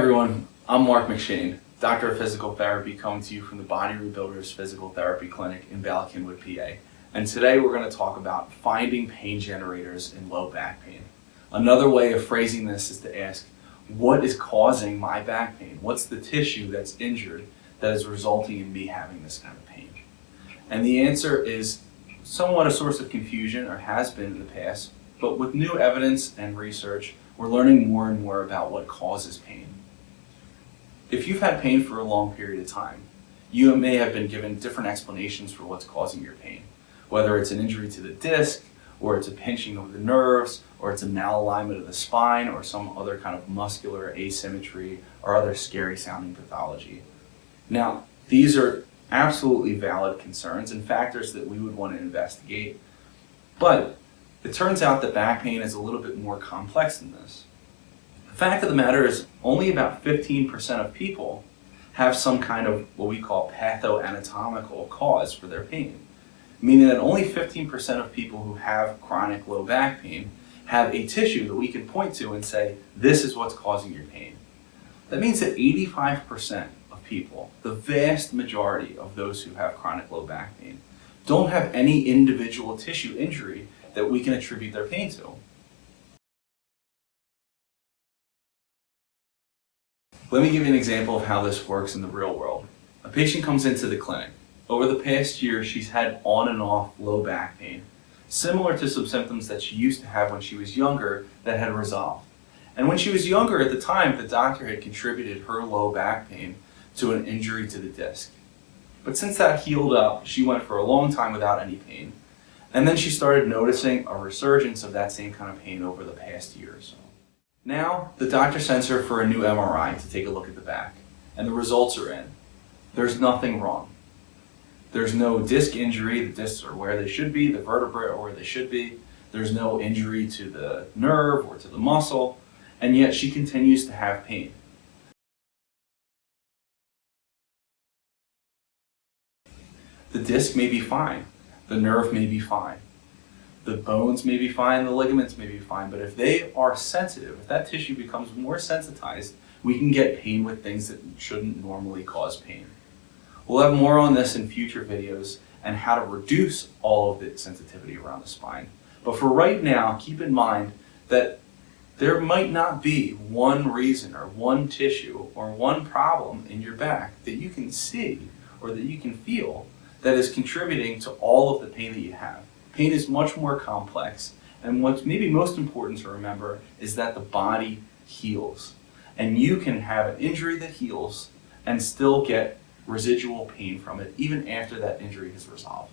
everyone, I'm Mark McShane, Doctor of Physical Therapy, coming to you from the Body Rebuilders Physical Therapy Clinic in Ballackinwood, PA. And today we're going to talk about finding pain generators in low back pain. Another way of phrasing this is to ask, what is causing my back pain? What's the tissue that's injured that is resulting in me having this kind of pain? And the answer is somewhat a source of confusion, or has been in the past, but with new evidence and research, we're learning more and more about what causes pain. If you've had pain for a long period of time, you may have been given different explanations for what's causing your pain. Whether it's an injury to the disc, or it's a pinching of the nerves, or it's a malalignment of the spine, or some other kind of muscular asymmetry, or other scary sounding pathology. Now, these are absolutely valid concerns and factors that we would want to investigate, but it turns out that back pain is a little bit more complex than this. The fact of the matter is only about 15% of people have some kind of what we call pathoanatomical cause for their pain, meaning that only 15% of people who have chronic low back pain have a tissue that we can point to and say, this is what's causing your pain. That means that 85% of people, the vast majority of those who have chronic low back pain, don't have any individual tissue injury that we can attribute their pain to. Let me give you an example of how this works in the real world. A patient comes into the clinic. Over the past year, she's had on and off low back pain, similar to some symptoms that she used to have when she was younger that had resolved. And when she was younger at the time, the doctor had contributed her low back pain to an injury to the disc. But since that healed up, she went for a long time without any pain. And then she started noticing a resurgence of that same kind of pain over the past year or so. Now, the doctor sends her for a new MRI to take a look at the back, and the results are in. There's nothing wrong. There's no disc injury, the discs are where they should be, the vertebrae are where they should be. There's no injury to the nerve or to the muscle, and yet she continues to have pain. The disc may be fine, the nerve may be fine, the bones may be fine, the ligaments may be fine, but if they are sensitive, if that tissue becomes more sensitized, we can get pain with things that shouldn't normally cause pain. We'll have more on this in future videos and how to reduce all of the sensitivity around the spine. But for right now, keep in mind that there might not be one reason or one tissue or one problem in your back that you can see or that you can feel that is contributing to all of the pain that you have. Pain is much more complex, and what's maybe most important to remember is that the body heals. And you can have an injury that heals and still get residual pain from it even after that injury is resolved.